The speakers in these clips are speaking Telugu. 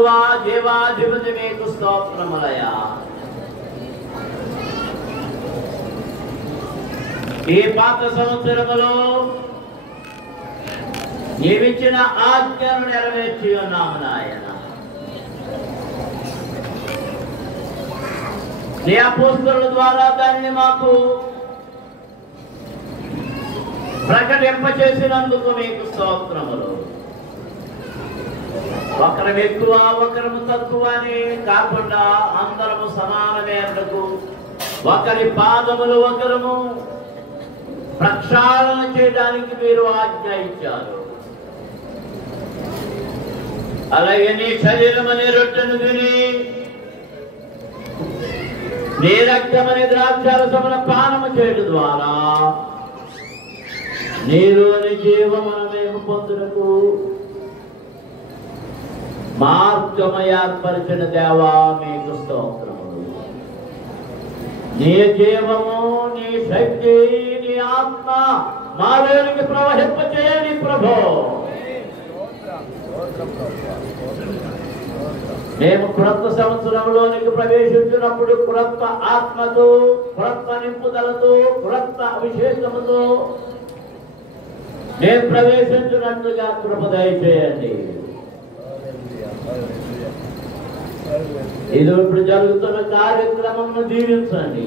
ప్రభువా జీవాధిపతి మీకు స్తోత్రములయ్యా. ఈ పాత సంవత్సరములో నీవిచ్చిన ఆజ్ఞను నెరవేర్చి ఉన్నాము నాయన. నీ అపోస్తలుల ద్వారా దాన్ని మాకు ప్రకటింపచేసినందుకు మీకు స్తోత్రములు. ఒకరం ఎక్కువ ఒకరము తక్కువ అని కాకుండా అందరము సమానమేందుకు ఒకరి పాదములు ఒకరము ప్రక్షాళన చేయడానికి మీరు ఆజ్ఞ ఇచ్చారు. అలాగే నీ శరీరమనే రొట్టెను తిని నీ రక్తమనే ద్రాక్షారసమున పానము చేయడం ద్వారా నీలోని జీవమును మేము పొందుటకు మార్గము ఏర్పరిచిన దేవా మీకు స్తోత్రములు. నీ జీవము, నీ శక్తి, నీ ఆత్మ మాలోనికి ప్రవహింపచేయండి ప్రభు. మేము క్రొత్త సంవత్సరంలోనికి ప్రవేశించినప్పుడు క్రొత్త ఆత్మతో, క్రొత్త నింపుదలతో, క్రొత్త అభిషేకముతో మేము ప్రవేశించినట్లుగా కృప దయచేయండి. ఇది ఇప్పుడు జరుగుతున్న కార్యక్రమమును దీవించండి.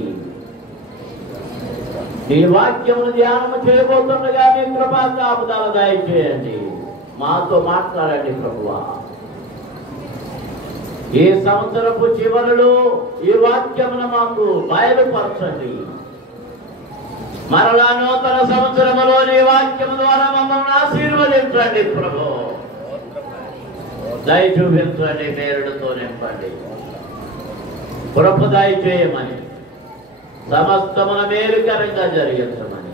ఈ వాక్యమును ధ్యానము చేయబోతుండగా మీ కృపా కాపుదల దయచేయండి. మాతో మాట్లాడండి ప్రభువా. ఈ సంవత్సరపు చివరిలో ఈ వాక్యమును మాకు బయలుపరచండి. మరలా నూతన సంవత్సరములో ఈ వాక్యము ద్వారా మమ్మల్ని ఆశీర్వదించండి ప్రభు. దయ చూపించండి, నేరుడుతో నింపండి, కృప దయచేయమని, సమస్తమున మేలుకరంగా జరిగించమని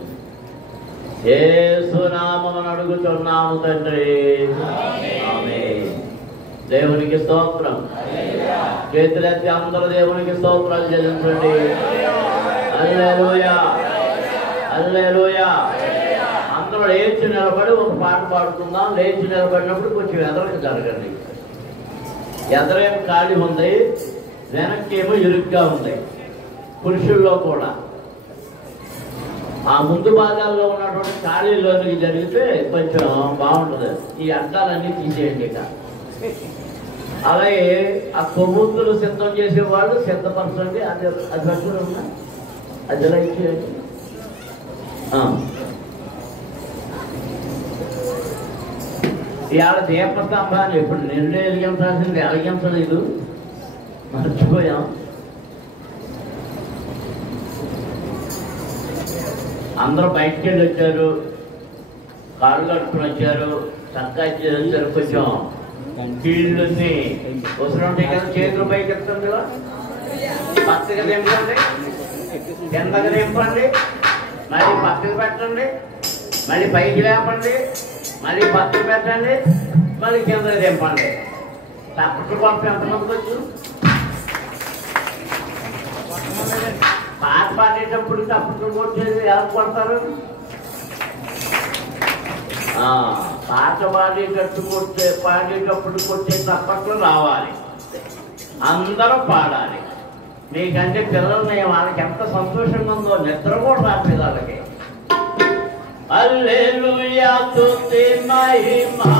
యేసు నామమున అడుగుతున్నాము తండ్రి, ఆమేన్. దేవునికి స్తోత్రం. చేతులెత్తి అందరూ దేవునికి స్తోత్రాలు చెల్లించండి. హల్లెలూయా, హల్లెలూయా. అందరూ లేచి నిలబడి ఒక పాట పాడుకుందాం. లేచి నిలబడినప్పుడు కొంచెం ఎదరకు జరగండి. ఎదరేం ఖాళీ ఉంది, వెనక్కి ఏమో ఇరుగ్గా ఉంది. పురుషుల్లో కూడా ఆ ముందు భాగాల్లో ఉన్నటువంటి ఖాళీలోనికి జరిగితే కొంచెం బాగుంటుంది. ఈ అడ్డాలన్నీ తీసేయండి. ఇక అలాగే ఆ కొవ్వొత్తులు సిద్ధం చేసేవాళ్ళు సిద్ధపరచండి. అది అది పట్టుకుని ఉన్నా అది ఎలా ఇచ్చేయండి. ఇవాళ దీపస్తంభాన్ని ఎప్పుడు నిండే వెలిగించాల్సింది వెలిగించలేదు, మర్చిపోయాం. అందరూ బయటికి వెళ్ళి వచ్చారు, కాళ్ళు కట్టుకుని వచ్చారు, చక్కగా వచ్చారు. కొంచెం కీళ్ళుని అవసరం ఉంటాయి కదా, చేతులు పైకి ఎత్తండి కదా, పచ్చగా దింపండి, కిందగా దింపండి, మళ్ళీ పక్కకు పెట్టండి, మళ్ళీ పైకి లేపండి, మళ్ళీ పక్కకు పెట్టండి, మళ్ళీ కిందగా దింపండి. తప్పట్లు పంపి ఎంతమందికి వచ్చు? పాట పాడేటప్పుడు తప్పట్లు కొట్టేది ఎలా కొడతారు? పాట పాడేటప్పుడు కొట్టే తప్పట్లు రావాలి, అందరూ పాడాలి. మీకంటే పిల్లల్ని వాళ్ళకి ఎంత సంతోషంగా ఉందో నిద్ర కూడా రాలేదు వాళ్ళకి. హల్లెలూయా స్తుతి మహిమా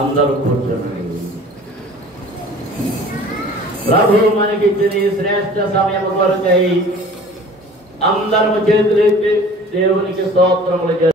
అందరూ కూర్చోండి. ప్రభు మనకిచ్చిన ఈ శ్రేష్ఠ సమయం కొరకై అందరము చేతులెత్తి దేవునికి స్తోత్రములు